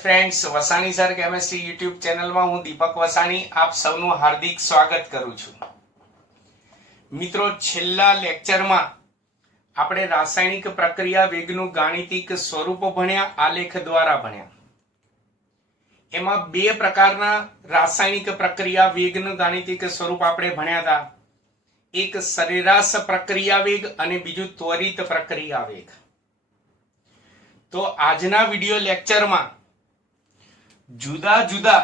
Friends, Vasani sir chemistry YouTube ચેનલમાં હું દીપક વસાણી આપ સૌનું હાર્દિક સ્વાગત કરું છું. મિત્રો, છેલ્લા લેક્ચરમાં આપણે રાસાયણિક પ્રક્રિયા વેગનું ગાણિતિક સ્વરૂપ ભણ્યા, આલેખ દ્વારા ભણ્યા. એમાં બે પ્રકારના રાસાયણિક પ્રક્રિયા વેગનું ગાણિતિક સ્વરૂપ આપણે ભણ્યા હતા. એક સરેરાશ પ્રક્રિયા વેગ અને બીજું ત્વરિત પ્રક્રિયા વેગ. તો આજના વિડિયો લેક્ચરમાં જુદા જુદા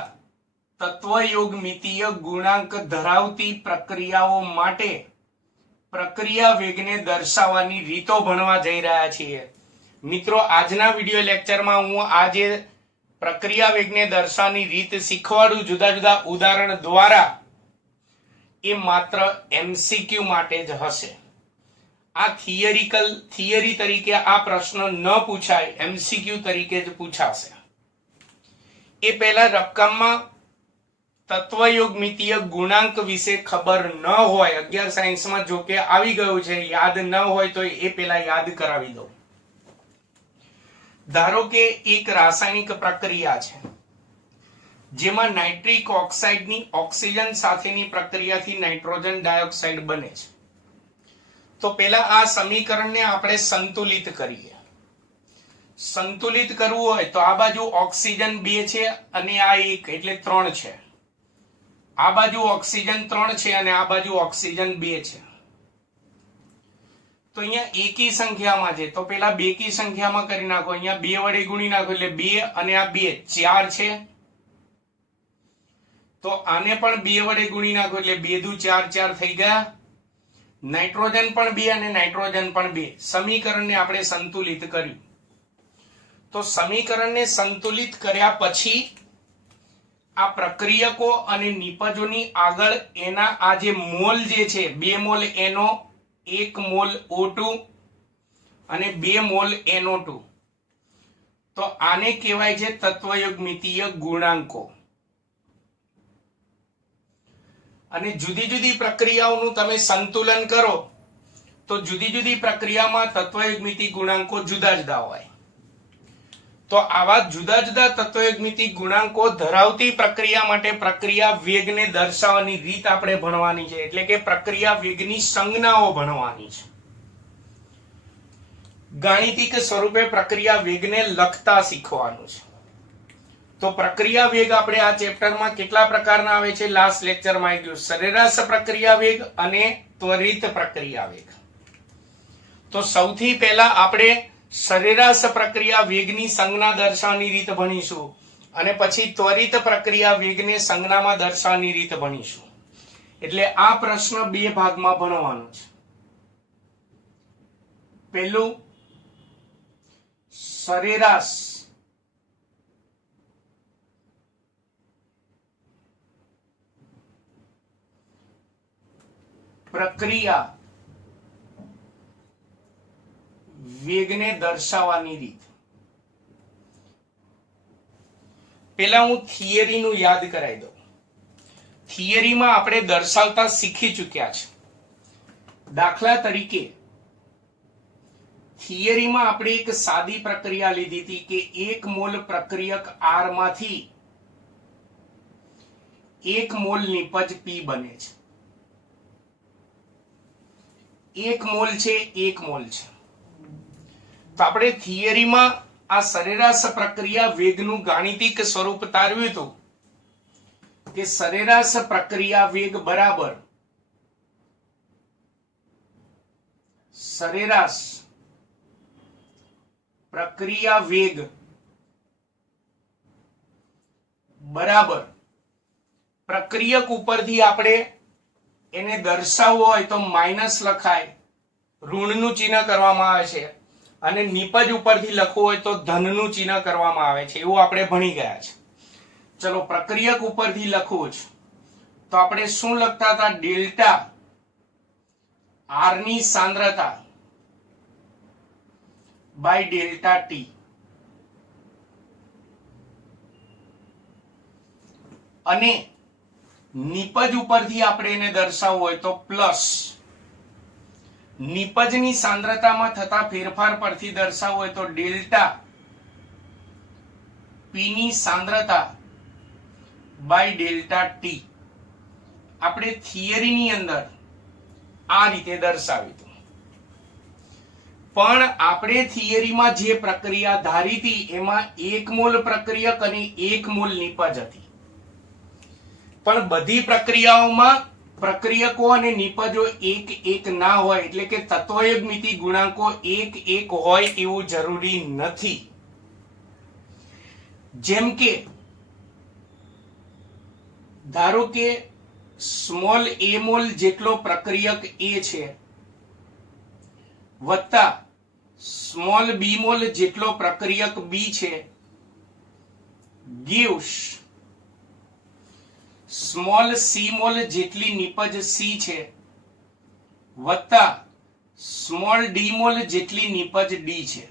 તત્વયોગમિતીય ગુણાંક ધરાવતી પ્રક્રિયાઓ માટે પ્રક્રિયા વેગને દર્શાવવાની રીતો ભણવા જઈ રહ્યા છીએ. મિત્રો, આજના વિડિયો લેક્ચરમાં હું આજે પ્રક્રિયા વેગને દર્શાવવાની રીત શીખવાડું જુદા જુદા ઉદાહરણ દ્વારા. એ માત્ર એમસીક્યુ માટે જ હશે. આ થિયરી તરીકે આ પ્રશ્ન ન પૂછાય, એમસીક્યુ તરીકે જ પૂછાશે. એ પહેલા રકમમાં તત્વયોગમિતીય ગુણાંક વિશે ખબર ન હોય, 11 સાયન્સમાં જો કે આવી ગયું છે, યાદ ન હોય તો એ પહેલા યાદ કરાવી દો. ધારો કે એક રાસાયણિક પ્રક્રિયા છે જેમાં નાઇટ્રિક ઓક્સાઇડની ઓક્સિજન સાથેની પ્રક્રિયાથી નાઇટ્રોજન ડાયોક્સાઇડ બને છે. તો પહેલા આ સમીકરણને આપણે સંતુલિત કરીએ. સંતુલિત કરવું હોય તો આ બાજુ ઓક્સિજન 2 છે અને આ 1 એટલે 3 છે. આ બાજુ ઓક્સિજન 3 છે અને આ બાજુ ઓક્સિજન 2 છે. તો અહીંયા એકી સંખ્યામાં છે તો પેલા બેકી સંખ્યામાં કરી નાખો. અહીંયા 2 વડે ગુણી નાખો એટલે 2 અને આ 2 4 છે. તો આને પણ 2 વડે ગુણી નાખો એટલે 2 દુ 4 4 થઈ ગયા. નાઇટ્રોજન પણ 2 અને નાઇટ્રોજન પણ 2. સમીકરણને આપણે સંતુલિત કર્યું. તો સમીકરણને સંતુલિત કર્યા પછી આ પ્રક્રિયકો અને નિપજોની આગળ એના આ જે મોલ જે છે 2 મોલ NO, 1 મોલ O2 અને 2 મોલ NO2, તો આને કહેવાય છે તત્વયોગમિતીય ગુણાંકો. અને જુદી જુદી પ્રક્રિયાઓનું તમે સંતુલન કરો તો જુદી જુદી પ્રક્રિયામાં તત્વયોગમિતીય ગુણાંકો જુદા જુદા હોય. તો આવા જુદા જુદા તત્વયોગમિતીય ગુણાંકો ધરાવતી પ્રક્રિયા માટે પ્રક્રિયા વેગને દર્શાવવાની રીત આપણે ભણવાની છે. એટલે કે પ્રક્રિયા વેગની સંજ્ઞાઓ ભણવાની છે. ગાણિતિક સ્વરૂપે પ્રક્રિયા વેગને લખતા શીખવાનું છે. તો પ્રક્રિયા વેગ આપણે આ ચેપ્ટરમાં કેટલા પ્રકારના આવે છે લાસ્ટ લેક્ચરમાં આવી ગયું. સરેરાશ પ્રક્રિયા વેગ અને ત્વરિત પ્રક્રિયા વેગ. તો સૌથી પહેલા આપણે સરેરાશ પ્રક્રિયા વેગની સંજ્ઞા દર્શાવવાની રીત ભણીશું અને પછી ત્વરિત પ્રક્રિયા વેગને સંજ્ઞામાં દર્શાવવાની રીત ભણીશું. એટલે આ પ્રશ્ન બે ભાગમાં ભણવાનો છે. પહેલું સરેરાશ પ્રક્રિયા વેગને દર્શાવવાની રીત. પેલા હું થિયરીનું યાદ કરાવી દઉં. થિયરીમાં આપણે દર્શાવતા શીખી ચૂક્યા છે. દાખલા તરીકે થિયરીમાં આપણે એક સાદી પ્રક્રિયા લીધી હતી કે 1 મોલ પ્રક્રિયક R માંથી 1 મોલ નિપજ P બને છે. 1 મોલ છે 1 મોલ છે. તો આપણે થિયરીમાં આ સરેરાશ પ્રક્રિયા વેગનું ગાણિતિક સ્વરૂપ તારવ્યું હતું કે સરેરાશ પ્રક્રિયા વેગ બરાબર સરેરાશ પ્રક્રિયા વેગ બરાબર પ્રક્રિયક ઉપરથી આપણે એને દર્શાવવું હોય તો માઇનસ લખાય, ઋણનું ચિહ્ન કરવામાં આવે છે, અને નિપજ ઉપરથી લખવું હોય તો ધનનું ચિહ્ન કરવામાં આવે છે. એવું આપણે ભણી ગયા છે. ચલો, પ્રક્રિયક ઉપરથી લખવું છે તો આપણે શું લખતા હતા? ડેલ્ટા R ની સાંદ્રતા બાય ડેલ્ટા T. અને નિપજ ઉપરથી આપણે એને દર્શાવવું હોય તો પ્લસ નિપજની સાંદ્રતામાં થતા ફેરફાર પરથી દર્શાવવું હોય તો ડેલ્ટા P ની સાંદ્રતા બાય ડેલ્ટા ટી આપણે થિયરીની અંદર આ રીતે દર્શાવી હતું. પણ આપણે થિયરીમાં જે પ્રક્રિયા ધારી હતી એમાં 1 મોલ પ્રક્રિયક અને 1 મોલ નિપજ હતી. પણ બધી પ્રક્રિયાઓમાં પ્રક્રિયકો અને નિપજો એક ના હોય, એટલે કે તત્વયુગ્મિતિ ગુણાંકો એક હોય એવું જરૂરી નથી. જેમ કે ધારો કે સ્મોલ a મોલ જેટલો પ્રક્રિયક A છે વત્તા સ્મોલ b મોલ જેટલો પ્રક્રિયક B છે gives સ્મોલ c મોલ જેટલી નિપજ C છે વત્તા સ્મોલ d મોલ જેટલી નિપજ D છે.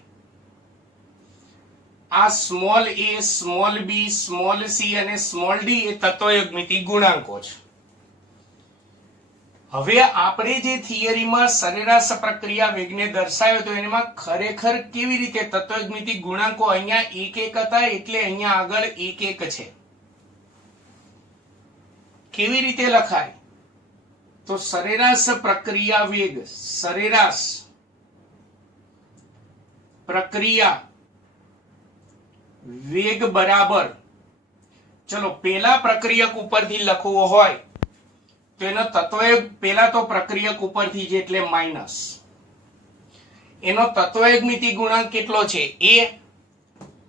આ small a, small b, small c અને સ્મોલ d એ તત્વયુગ્મિતિ ગુણાંકો છે. હવે આપણે જે થિયરીમાં સરેરાશ પ્રક્રિયા વેગને દર્શાવ્યો તો એમાં ખરેખર કેવી રીતે તત્વયુગ્મિતિ ગુણાંકો અહીંયા 1 હતા એટલે અહીંયા આગળ 1 છે. કેવી રીતે લખાય? તો સરેરાશ પ્રક્રિયા વેગ, સરેરાશ પ્રક્રિયા વેગ બરાબર, ચલો પેલા પ્રક્રિયક ઉપરથી લખવો હોય તો એનો તત્વયુગ પેલા તો પ્રક્રિયક ઉપરથી છે એટલે માઈનસ. એનો તત્વયુગ્મિતિ ગુણાંક કેટલો છે? A.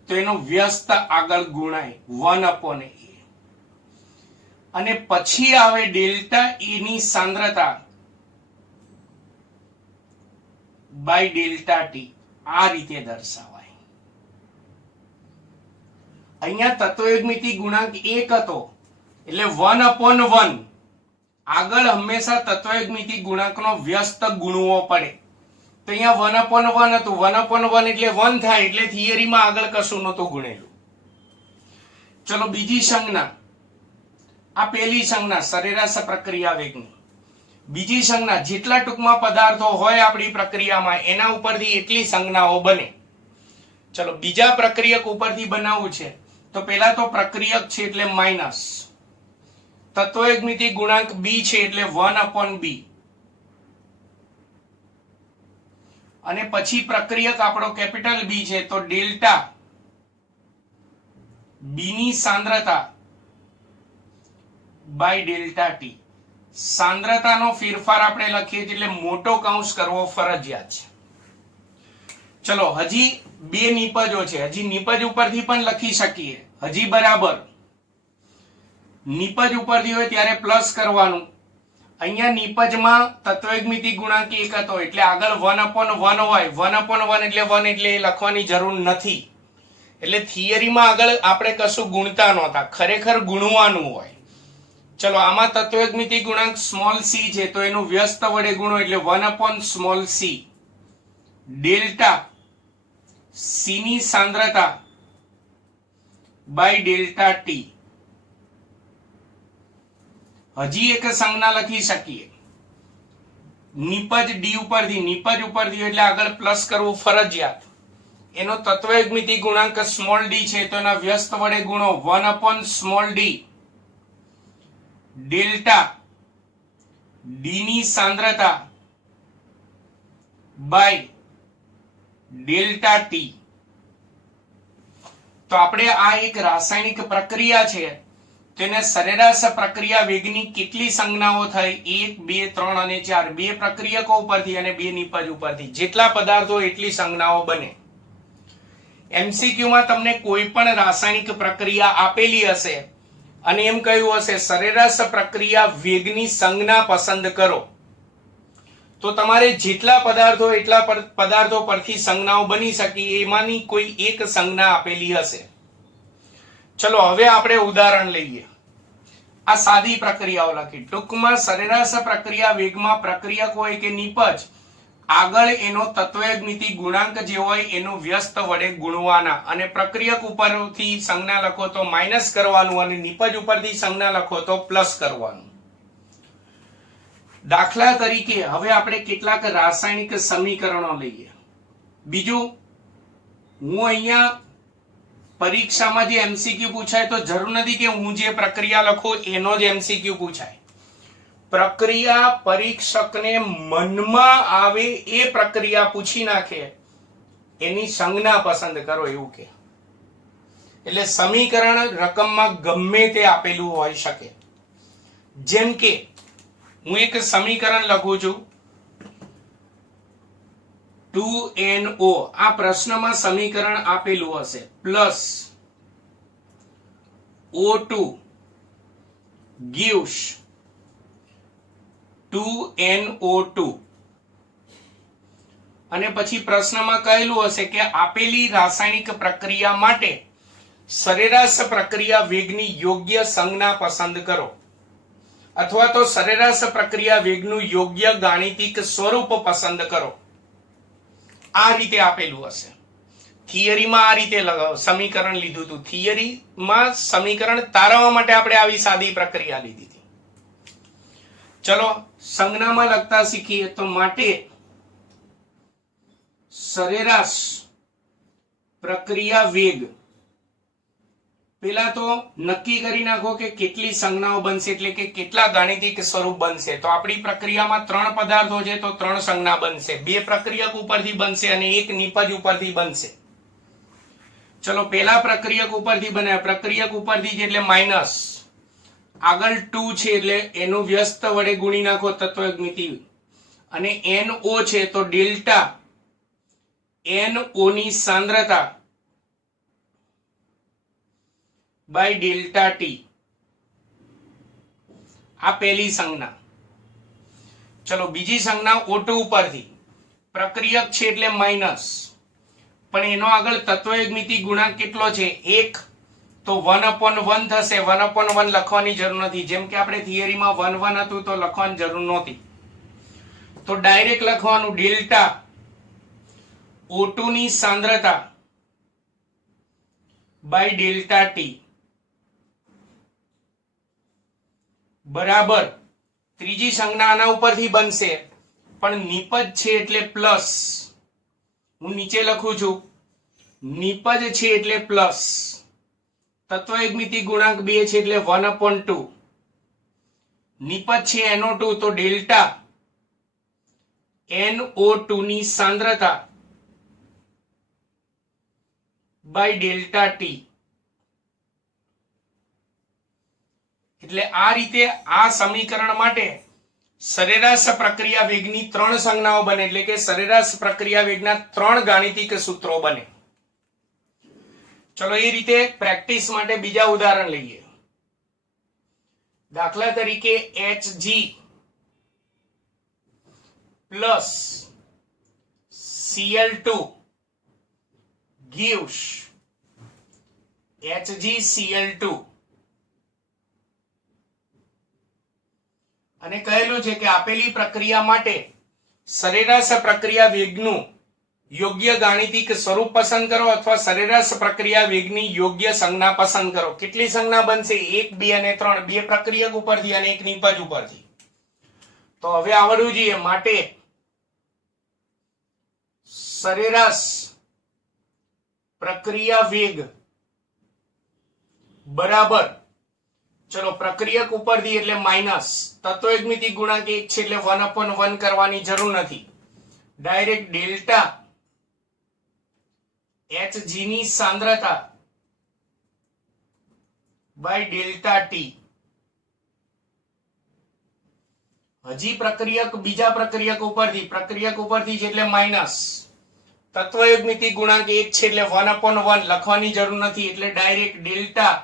તો એનો વ્યસ્ત આગળ ગુણાય 1/A અને પછી આવે ડેલ્ટા A ની સાંદ્રતા બાય ડેલ્ટા T. આ રીતે દર્શાવાય. અહીંયા તત્વયુગ્મિતિ ગુણાંક 1 હતો એટલે 1/1 આગળ હંમેશા તત્વયુગ્મિતિ ગુણાંકનો વ્યસ્ત ગુણવો પડે. તો અહીંયા 1/1 હતું, 1/1 એટલે 1 થાય એટલે થિયરીમાં આગળ કશું નહોતું ગુણેલું. ચલો બીજી સંજ્ઞા, આ પહેલી સંજ્ઞા સરેરાશ પ્રક્રિયા વેગની. બીજી સંજ્ઞા જેટલા ટૂંકમાં પદાર્થો હોય આપણી પ્રક્રિયામાં એના ઉપરથી એટલી સંજ્ઞાઓ બને. ચલો બીજા પ્રક્રિયક ઉપરથી બનાવવું છે તો પહેલા તો પ્રક્રિયક છે એટલે માઈનસ, તત્વયુગ્મિતિ ગુણાંક B છે એટલે 1/B અને પછી પ્રક્રિયક આપણો કેપિટલ B છે તો ડેલ્ટા B ની સાંદ્રતા બાય ડેલ્ટા T. સાંદ્રતાનો ફેરફાર આપણે લખીએ છીએ એટલે મોટો કૌંસ કરવો ફરજિયાત છે. ચલો હજી બે નિપજો છે, હજી નિપજ ઉપરથી પણ લખી શકીએ. હજી બરાબર નિપજ ઉપરથી હોય ત્યારે પ્લસ કરવાનું. અહીંયા નિપજમાં તત્વયુગ્મિતિ ગુણાંક 1 હતો એટલે આગળ 1/1 હોય, 1/1 એટલે 1 એટલે લખવાની જરૂર નથી. એટલે થિયરીમાં આગળ આપણે કશું ગુણતા નહોતા, ખરેખર ગુણવાનું હોય. ચલો આમાં તત્વયુગ્મિતિ ગુણાંક સ્મોલ c છે તો એનું વ્યસ્ત વડે ગુણો એટલે 1/c ડેલ્ટા c ની સાંદ્રતા બાય ડેલ્ટા T. હજી એક સંજ્ઞા લખી શકીએ નિપજ D ઉપરથી એટલે આગળ પ્લસ કરવું ફરજિયાત. એનો તત્વયુગ્મિતિ ગુણાંક સ્મોલ d છે તો એના વ્યસ્ત વડે ગુણો 1/d ડેલ્ટા D ની સાંદ્રતા બાય ડેલ્ટા T. તો આપણે આ એક રાસાયણિક પ્રક્રિયા છે તેને સરેરાશ પ્રક્રિયા વેગની કેટલી સંજ્ઞાઓ થઈ? 1, 2, 3 અને 4. બે પ્રક્રિયકો ઉપરથી અને બે નિપજ ઉપરથી જેટલા પદાર્થો એટલી સંજ્ઞાઓ બને. એમસીક્યુ માં તમને કોઈ પણ રાસાયણિક પ્રક્રિયા આપેલી હશે અને એમ કહ્યું હશે સરેરાશ પ્રક્રિયા વેગની સંજ્ઞા પસંદ કરો, તો તમારે જેટલા પદાર્થો એટલા પદાર્થો પરથી સંજ્ઞાઓ બની શકે એમાંની કોઈ એક સંજ્ઞા આપેલી હશે. ચલો હવે આપણે ઉદાહરણ લઈએ. આ સાદી પ્રક્રિયાઓ લખી. ટૂંકમાં સરેરાશ પ્રક્રિયા વેગમાં પ્રક્રિયક હોય કે નિપજ આગળ એનો તત્વયુગ્મિતિ ગુણાંક જે હોય એનું વ્યસ્ત વડે ગુણવાના અને પ્રક્રિયક ઉપરથી સંજ્ઞા લખો તો માઈનસ કરવાનું અને નિપજ ઉપરથી સંજ્ઞા લખો તો પ્લસ કરવાનું. દાખલા તરીકે હવે આપણે કેટલાક રાસાયણિક સમીકરણો લઈએ. બીજું હું અહીંયા પરીક્ષામાં જે એમસીક્યુ પૂછાય તો જરૂર નથી કે હું જે પ્રક્રિયા લખું એનો જ એમસીક્યુ પૂછાય. પ્રક્રિયા પરીક્ષકને મનમાં આવે એ પ્રક્રિયા પૂછી નાખે, એની સંજ્ઞા પસંદ કરો એવું કે. એટલે સમીકરણ રકમમાં ગમે તે આપેલું હોઈ શકે. જેમ કે હું એક સમીકરણ લખું છું 2NO, આ પ્રશ્નમાં સમીકરણ આપેલું હશે, પ્લસ O2 gives 2NO2, અને પછી પ્રશ્નમાં કહેલું હશે કે આપેલી રાસાયણિક પ્રક્રિયા માટે સરેરાશ પ્રક્રિયા વેગની યોગ્ય સંજ્ઞા પસંદ કરો, અથવા તો સરેરાશ પ્રક્રિયા વેગનું યોગ્ય ગાણિતિક સ્વરૂપ પસંદ કરો. આ રીતે આપેલું હશે. થિયરીમાં આ રીતે સમીકરણ લીધું હતું. થિયરીમાં સમીકરણ તારવવા માટે આપણે આવી સાદી પ્રક્રિયા લીધી હતી. ચલો સંજ્ઞામાં લખતા શીખીએ. તો માટે સરેરાશ પ્રક્રિયા વેગ, પેલા તો નક્કી કરી નાખો કે કેટલી સંજ્ઞાઓ બનશે, એટલે કે કેટલા ગાણિતિક સ્વરૂપ બનશે. તો આપણી પ્રક્રિયામાં 3 પદાર્થો છે તો 3 સંજ્ઞા બનશે, 2 પ્રક્રિયક ઉપરથી બનશે અને 1 નિપજ ઉપરથી બનશે. ચલો પેલા પ્રક્રિયક ઉપરથી બને, પ્રક્રિયક ઉપરથી છે એટલે માઇનસ, આગળ 2 છે એટલે એનું વ્યસ્ત વડે ગુણી નાખો તત્વજ્ઞિતિ, અને NO છે તો ડેલ્ટા NO ની સાંદ્રતા બાય ડેલ્ટા ટી. આ પહેલી સંજ્ઞા. ચલો બીજી સંજ્ઞા O2 ઉપરથી, પ્રક્રિયક છે એટલે માઇનસ, પણ એનો આગળ તત્વજ્ઞિતિ ગુણાંક કેટલો છે 1, તો 1/1 થશે. 1/1 લખવાની જરૂર નથી, જેમ કે આપણે થિયરીમાં 1/1 હતું તો લખવાની જરૂર નહોતી, તો ડાયરેક્ટ લખવાનું ડેલ્ટા O2 ની સાંદ્રતા બાય ડેલ્ટા ટી બરાબર. ત્રીજી સંજ્ઞા આના ઉપરથી બનશે, પણ નિપજ છે એટલે પ્લસ. હું નીચે લખું છું, નિપજ છે એટલે પ્લસ, તત્વજ્ઞિતિ ગુણાંક 2 છે એટલે 1/2, નિપજ છે NO2 તો ડેલ્ટા NO2 ની સાંદ્રતા બાય ડેલ્ટા ટી. એટલે આ રીતે આ સમીકરણ માટે સરેરાશ પ્રક્રિયા વેગની 3 સંજ્ઞાઓ બને, એટલે કે સરેરાશ પ્રક્રિયા વેગના 3 ગાણિતિક સૂત્રો બને. ચલો એ રીતે પ્રેક્ટિસ માટે બીજા ઉદાહરણ લઈએ. દાખલા તરીકે Hg plus Cl2 gives HgCl2, અને કહેલું છે કે આપેલી પ્રક્રિયા માટે સરેરાશ પ્રક્રિયા વેગનું યોગ્ય ગાણિતિક સ્વરૂપ પસંદ કરો અથવા સરેરાશ પ્રક્રિયા વેગની યોગ્ય સંજ્ઞા પસંદ કરો. કેટલી સંજ્ઞા બનશે 1, 2 અને 3, 2 પ્રક્રિયક ઉપરથી અને 1 નિપજ ઉપરથી. તો હવે આવડવું જોઈએ. માટે સરેરાશ પ્રક્રિયા વેગ બરાબર, ચલો પ્રક્રિયક ઉપરથી એટલે માઇનસ, તત્વજ્ઞિતિ ગુણાંક 1 છે એટલે 1/1 કરવાની જરૂર નથી, ડાયરેક્ટ ડેલ્ટા Hg ની સાંદ્રતા બાય ડેલ્ટા ટી. હજી પ્રક્રિયક બીજા પ્રક્રિયક ઉપરથી છે એટલે માઇનસ, તત્વજ્ઞિતિ ગુણાંક 1 છે એટલે 1/1 લખવાની જરૂર નથી, એટલે ડાયરેક્ટ ડેલ્ટા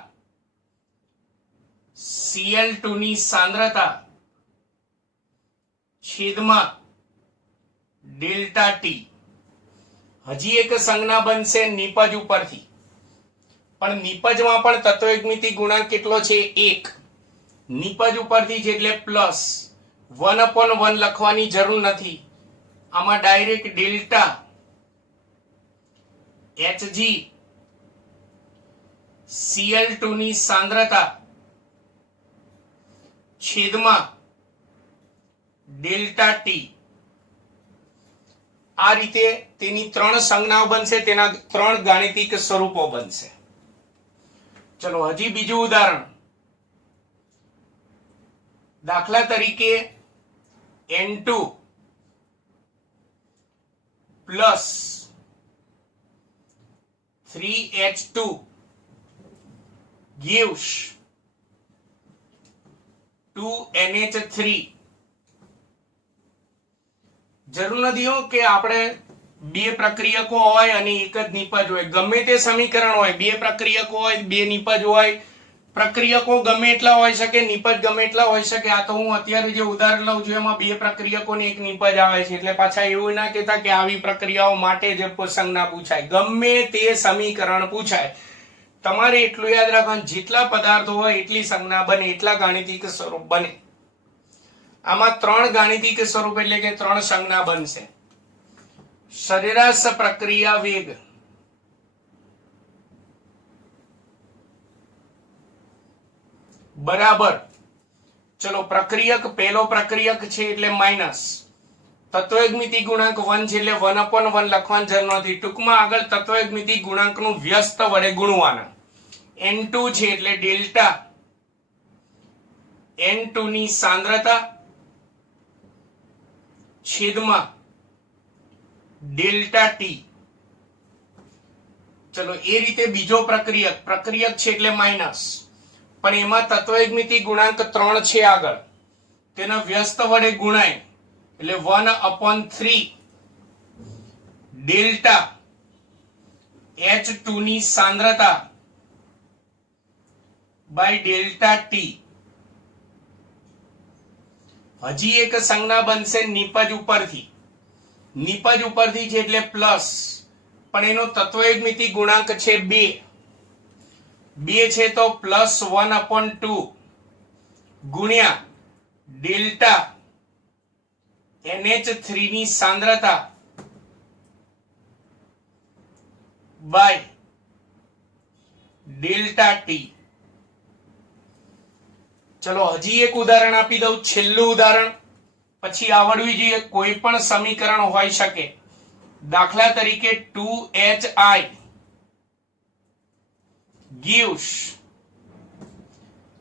Cl2 ની સાંદ્રતા છેદમાં ડેલ્ટા ટી. હજી એક સંજ્ઞા બનશે નિપજ ઉપરથી, પણ નિપજમાં પણ તત્વજ્ઞિતિ ગુણાંક કેટલો છે 1, નિપજ ઉપરથી છે એટલે પ્લસ, 1/1 લખવાની જરૂર નથી, આમાં ડાયરેક્ટ ડેલ્ટા Hg Cl2 ની સાંદ્રતા છેદમાં ડેલ્ટા ટી. આ રીતે તેની 3 સંજ્ઞાઓ બનશે, તેના 3 ગાણિતિક સ્વરૂપો બનશે. ચલો હજી બીજું ઉદાહરણ, દાખલા તરીકે N2 plus 3H2 gives 2NH3. જરૂર નથી કે આપણે બે પ્રક્રિયકો હોય અને એક જ નિપજ હોય. ગમે તે સમીકરણ હોય, બે પ્રક્રિયકો હોય, બે નિપજ હોય, પ્રક્રિયકો ગમે એટલા હોઈ શકે, નિપજ ગમે એટલા હોઈ શકે. આ તો હું અત્યારે જે ઉદાહરણ લઉં છું એમાં બે પ્રક્રિયકો ને એક નિપજ આવે છે, એટલે પાછા એવું ના કહેતા કે આવી પ્રક્રિયાઓ માટે જ સંજ્ઞા પૂછાય. ગમે તે સમીકરણ પૂછાય, તમારે એટલું યાદ રાખવાનું, જેટલા પદાર્થો હોય એટલી સંજ્ઞા બને, એટલા ગાણિતિક સ્વરૂપ બને. આમાં 3 ગાણિતિક સ્વરૂપ એટલે કે 3 સંજ્ઞા બનશે. સરેરાશ પ્રક્રિયા વેગ બરાબર, ચલો પ્રક્રિયક, પહેલો પ્રક્રિયક છે એટલે માઇનસ, તત્વયુગ્મિતિ ગુણાંક 1 છે એટલે 1/1 લખવાની જરૂર નથી. ટૂંકમાં આગળ તત્વયુગ્મિતિ ગુણાંકનું વ્યસ્ત વડે ગુણવાના. N2 છે એટલે ડેલ્ટા N2 ની સાંદ્રતા છેદમાં ડેલ્ટા T. ચલો એ રીતે બીજો પ્રક્રિયક છે એટલે માઇનસ, પણ એમાં તત્વયુગ્મિતિ ગુણાંક 3 છે આગળ, તેના વ્યસ્ત વડે ગુણાય એટલે 1/3 ડેલ્ટા H2 ની સાંદ્રતા બાય ડેલ્ટા T. હજી એક સંજ્ઞા બનશે નિપજ ઉપરથી. નિપજ ઉપરથી છે એટલે પ્લસ, પણ એનો તત્વયુગ્મિતિ ગુણાંક છે 2. 2 છે તો પ્લસ 1/2 ગુણ્યા ડેલ્ટા NH3 ની સાંદ્રતા બાય ડેલ્ટા T. ચલો હજી એક ઉદાહરણ આપી દઉં, છેલ્લું ઉદાહરણ, પછી આવડવી જોઈએ. કોઈ પણ સમીકરણ હોઈ શકે. દાખલા તરીકે 2HI gives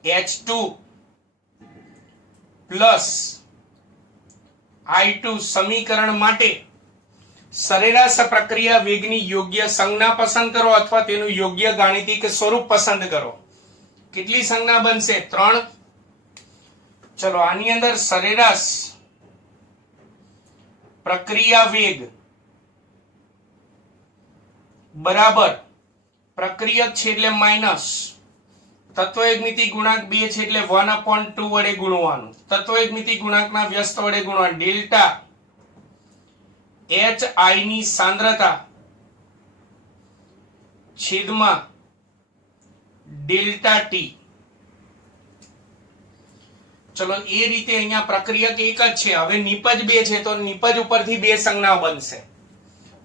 H2 plus I2. સમીકરણ માટે સરેરાશ પ્રક્રિયા વેગની યોગ્ય સંજ્ઞા પસંદ કરો અથવા તેનું યોગ્ય ગાણિતિક સ્વરૂપ પસંદ કરો. કેટલી સંજ્ઞા બનશે? 3. ચલો આની અંદર સરેરાશ પ્રક્રિયા વેગ બરાબર પ્રક્રિયક છે એટલે માઇનસ, તત્વયુગ્મિતિ ગુણાંક 2 છે એટલે 1/2 વડે ગુણવાનું, તત્વયુગ્મિતિ ગુણાંકના વ્યસ્ત વડે ગુણવાનું, ડેલ્ટા HI ની સાંદ્રતા છેદમાં ડેલ્ટા T. ચલો એ રીતે અહીંયા પ્રક્રિયક એક જ છે. હવે નિપજ 2 છે તો નિપજ ઉપરથી 2 સંજ્ઞાઓ બનશે,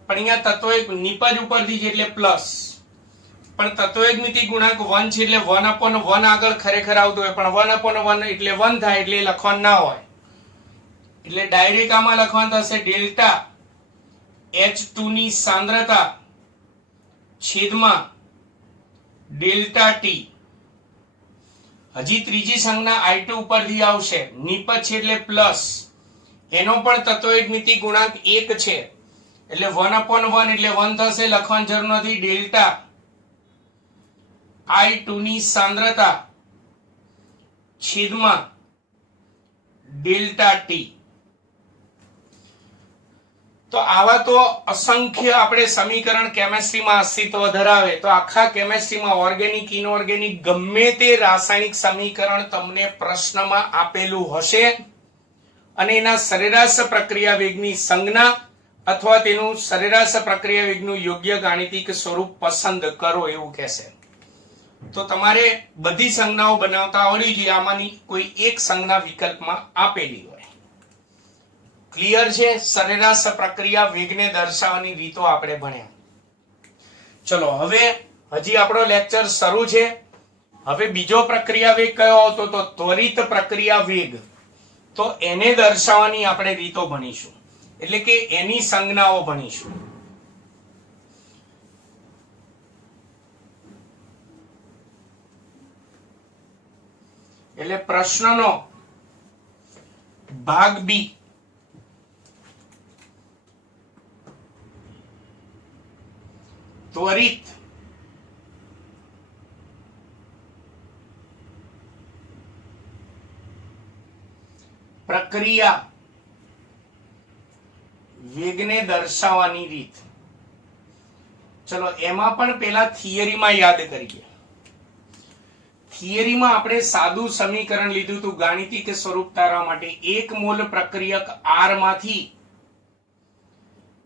પણ અહીંયા તત્વ નિપજ ઉપરથી છે એટલે પ્લસ, પણ તત્વયુગ્મિતિ ગુણાંક 1 છે એટલે 1/1 આગળ ખરેખર આવતું હોય, પણ 1/1 એટલે 1 થાય એટલે લખવાનું ના હોય, એટલે ડાયરેક્ટ આમાં લખવાનું થશે ડેલ્ટા H2 ની સાંદ્રતા છેદમાં ડેલ્ટા T. હજી ત્રીજી સંજ્ઞા I2 ઉપરથી આવશે. નિપજ છે એટલે પ્લસ, એનો પણ તત્વયુગ્મિતિ ગુણાંક 1 છે એટલે 1/1 એટલે 1 થશે, લખવાની જરૂર નથી. ડેલ્ટા I2 ની સાંદ્રતા છેદમાં ડેલ્ટા T. તો આવા તો અસંખ્ય આપણે સમીકરણ કેમેસ્ટ્રીમાં અસ્તિત્વ ધરાવે. તો આખા કેમેસ્ટ્રીમાં ઓર્ગેનિક, ઇનઓર્ગેનિક ગમે તે રાસાયણિક સમીકરણ તમને પ્રશ્નમાં આપેલું હશે અને એના સરેરાશ પ્રક્રિયા વેગની સંજ્ઞા અથવા તેનું સરેરાશ પ્રક્રિયા વેગનું યોગ્ય ગાણિતિક સ્વરૂપ પસંદ કરો એવું કહેશે. તો તમારે બધી સંજ્ઞાઓ બનાવતા આવડવી જોઈએ. આમાંની કોઈ એક સંજ્ઞા વિકલ્પમાં આપેલી હોય. ક્લિયર છે? સરેરાશ પ્રક્રિયા વેગને દર્શાવવાની રીતો આપણે ભણ્યા. ચલો હવે હજી આપણો લેક્ચર શરૂ છે. હવે બીજો પ્રક્રિયા વેગ કયો આવતો? તો ત્વરિત પ્રક્રિયા વેગ. તો એને દર્શાવવાની આપણે રીતો ભણીશું, એટલે કે એની સંજ્ઞાઓ ભણીશું. એટલે પ્રશ્નનો ભાગ બી ત્વરિત પ્રક્રિયા વેગને દર્શાવવાની રીત. ચલો એમાં પણ પેલા થિયરીમાં યાદ કરીએ. થિયરીમાં આપણે સાદું સમીકરણ લીધું હતું ગાણિતિક સ્વરૂપ તારવા માટે. 1 મોલ પ્રક્રિયક R માંથી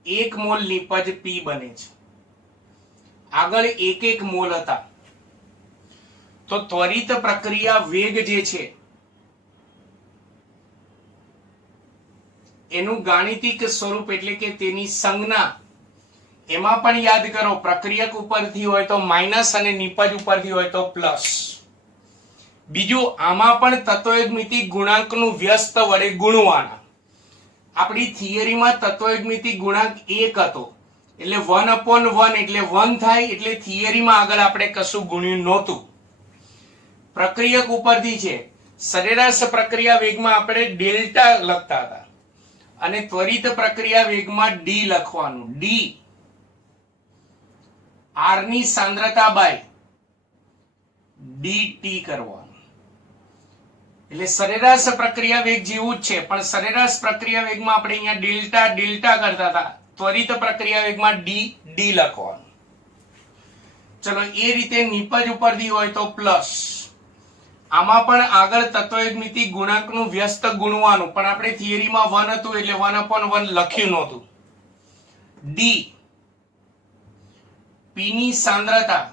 1 મોલ નિપજ P બને છે. આગળ 1 મોલ હતા. તો ત્વરિત પ્રક્રિયા વેગ જે છે એનું ગાણિતિક સ્વરૂપ એટલે કે તેની સંજ્ઞા એમાં પણ યાદ કરો, પ્રક્રિયક ઉપરથી હોય તો માઇનસ અને નિપજ ઉપરથી હોય તો પ્લસ. બીજું આમાં પણ તત્વયુગ્મિતિક ગુણાંકનું વ્યસ્ત વડે ગુણવાના. આપણી થિયરીમાં તત્વયુગ્મિતિક ગુણાંક 1 હતો એટલે 1/1 એટલે 1 થાય, એટલે થિયરીમાં આગળ આપણે કશું ગુણ્યું નહોતું. પ્રક્રિયક ઉપરથી છે. સરેરાશ પ્રક્રિયા વેગમાં આપણે ડેલ્ટા લખતા હતા અને ત્વરિત પ્રક્રિયા વેગમાં ડી લખવાનું. ડી આર ની સાંદ્રતા બાય ડીટી કરવાનું. એટલે સરેરાશ પ્રક્રિયા વેગ જેવું જ છે, પણ સરેરાશ પ્રક્રિયા વેગમાં આપણે અહીંયા ડેલ્ટા ડેલ્ટા કરતા હતા. ત્વરિત પ્રક્રિયા વેગમાં ડી ડી લખવાનું. ચલો એ રીતે નિપજ ઉપરથી હોય તો પ્લસ. આમાં પણ આગળ તત્વયુગ્મિતિક ગુણાંકનું વ્યસ્ત ગુણવાનું, પણ આપણે થિયરીમાં 1 હતું એટલે 1/1 લખ્યું નહોતું. ડી P ની સાંદ્રતા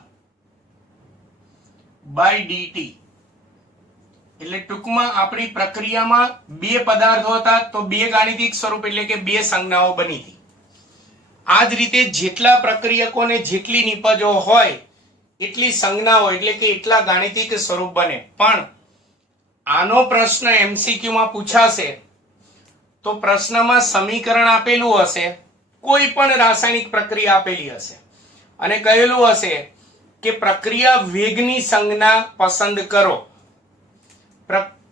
બાય ડીટી. એટલે ટૂંકમાં આપણી પ્રક્રિયામાં 2 પદાર્થો હતા તો 2 ગાણિતિક સ્વરૂપ એટલે કે 2 સંજ્ઞાઓ બની હતી. આ જ રીતે જેટલા પ્રક્રિયકોને જેટલી નિપજો હોય એટલી સંજ્ઞાઓ એટલે કે એટલા ગાણિતિક સ્વરૂપ બને. પણ આનો પ્રશ્ન MCQ માં પૂછાશે તો પ્રશ્નમાં સમીકરણ આપેલું હશે, કોઈ પણ રાસાયણિક પ્રક્રિયા આપેલી હશે અને કહેલું હશે કે પ્રક્રિયા વેગની સંજ્ઞા પસંદ કરો.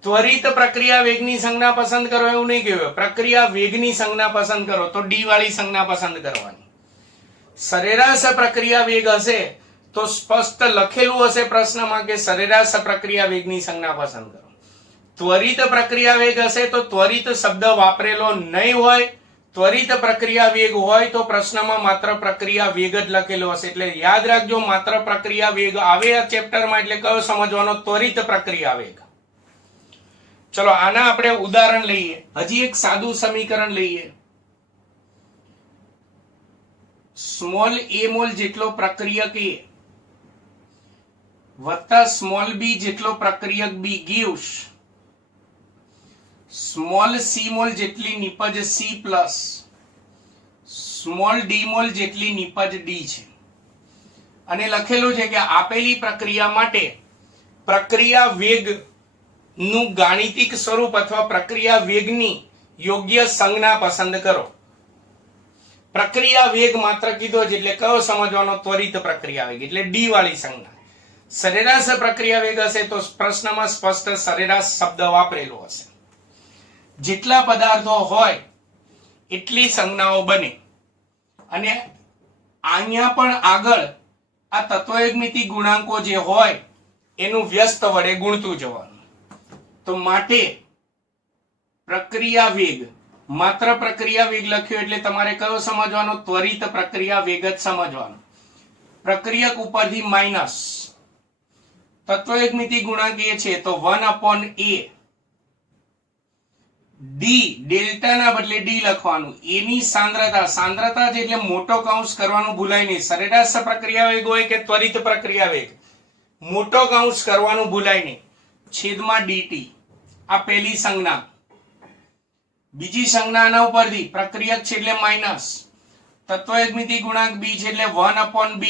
ત્વરિત પ્રક્રિયા વેગની સંજ્ઞા પસંદ કરો એવું નહીં કહ્યું. પ્રક્રિયા વેગની સંજ્ઞા પસંદ કરો તો ડી વાળી સંજ્ઞા પસંદ કરવાની. સરેરાશ પ્રક્રિયા વેગ હશે તો સ્પષ્ટ લખેલું હશે પ્રશ્નમાં કે સરેરાશ પ્રક્રિયા વેગની સંજ્ઞા પસંદ કરો. ત્વરિત પ્રક્રિયા વેગ હશે તો ત્વરિત શબ્દ વાપરેલો નહીં હોય. ત્વરિત પ્રક્રિયા વેગ હોય તો પ્રશ્નમાં માત્ર પ્રક્રિયા વેગ જ લખેલો હશે. એટલે યાદ રાખજો, માત્ર પ્રક્રિયા વેગ આવે આ ચેપ્ટરમાં એટલે કયો સમજવાનો? ત્વરિત પ્રક્રિયા વેગ. ચલો આના આપણે ઉદાહરણ લઈએ. હજી એક સાદું સમીકરણ લઈએ. સ્મોલ a મોલ જેટલો પ્રક્રિયક A વત્તા સ્મોલ b જેટલો પ્રક્રિયક B gives small c mall જેટલી નિપજ C plus small d mall જેટલી નિપજ D છે. અને લખેલું છે કે આપેલી પ્રક્રિયા માટે પ્રક્રિયા વેગ નું ગાણિતિક સ્વરૂપ અથવા પ્રક્રિયા વેગની યોગ્ય સંજ્ઞા પસંદ કરો. પ્રક્રિયા વેગ માત્ર કીધો છે એટલે કયો સમજવાનો? ત્વરિત પ્રક્રિયા વેગ એટલે ડી વાળી સંજ્ઞા. સરેરાશ પ્રક્રિયા વેગ હશે તો પ્રશ્નમાં સ્પષ્ટ સરેરાશ શબ્દ વાપરેલો હશે. જેટલા પદાર્થો હોય એટલી સંજ્ઞાઓ બને. અને અહીંયા પણ આગળ આ તત્વયુગ્મિતિક ગુણાંકો જે હોય એનું વ્યસ્ત વડે ગુણતું જવાનું. તો માટે પ્રક્રિયા વેગ, માત્ર પ્રક્રિયા વેગ લખ્યો એટલે તમારે કયો સમજવાનો? ત્વરિત પ્રક્રિયા વેગ જ સમજવાનો. પ્રક્રિયક ઉપરથી માઇનસ તત્વયુગ્મિતિક ગુણાંક એ છે તો 1/a. ડી ડેલ્ટા ના બદલે ડી લખવાનું. એ ની સાંદ્રતા, સાંદ્રતા છે એટલે મોટો કૌંસ કરવાનું ભૂલાય નહીં. સરેરાશ પ્રક્રિયા વેગ હોય કે ત્વરિત પ્રક્રિયા વેગ, મોટો કૌંસ કરવાનું ભૂલાય નહીં. છેદમાં ડીટી. આ પહેલી સંજ્ઞા. બીજી સંજ્ઞા આના ઉપરથી પ્રક્રિયક છે એટલે માઇનસ, તત્વયુગ્મિતિક ગુણાંક B છે એટલે 1/b.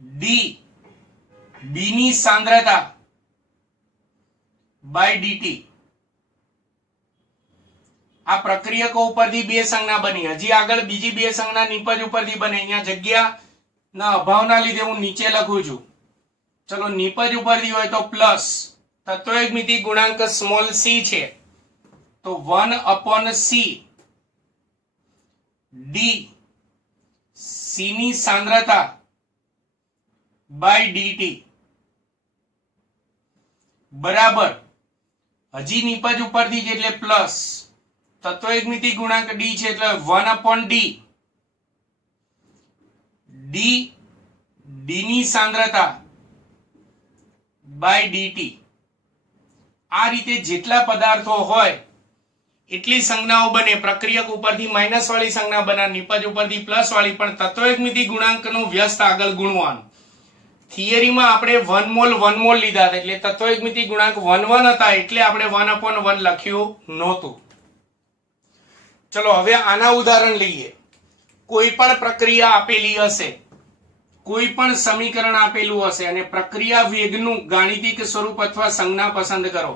ડી B ની સાંદ્રતા બાય ડીટી. આ પ્રક્રિયકો ઉપરથી 2 સંજ્ઞા બની. હજી આગળ બીજી 2 સંજ્ઞા નિપજ ઉપરથી બને. અહીંયા જગ્યા ના અભાવના લીધે હું નીચે લખું છું. ચલો નિપજ ઉપરથી હોય તો પ્લસ તત્વયુગ મિતિ ગુણાંક સ્મોલ સી છે તો 1/c ડી સી ની સાંદ્રતા બાય ડીટી બરાબર હજી નિપજ ઉપરથી છે એટલે પ્લસ તત્વયુગ મિતિ ગુણાંક ડી છે એટલે 1/d ડી ડી ની સાંદ્રતા બાય ડીટી આ રીતે જેટલા પદાર્થો હોય એટલી સંજ્ઞાઓ બને પ્રક્રિયક ઉપરથી માઇનસ વાળી સંજ્ઞા બને નિપજ ઉપરથી પ્લસ વાળી પણ તત્વયુગ મિતિ ગુણાંકનું વ્યસ્ત આગળ ગુણવાનું થિયરીમાં આપણે 1 મોલ લીધા હતા એટલે તત્વયુગ મિતિ ગુણાંક 1 હતા એટલે આપણે 1/1 લખ્યું નહોતું ચલો હવે આના ઉદાહરણ લઈએ કોઈ પણ પ્રક્રિયા આપેલી હશે કોઈ પણ સમીકરણ આપેલું હશે અને પ્રક્રિયા વેગનું ગાણિતિક સ્વરૂપ અથવા સંજ્ઞા પસંદ કરો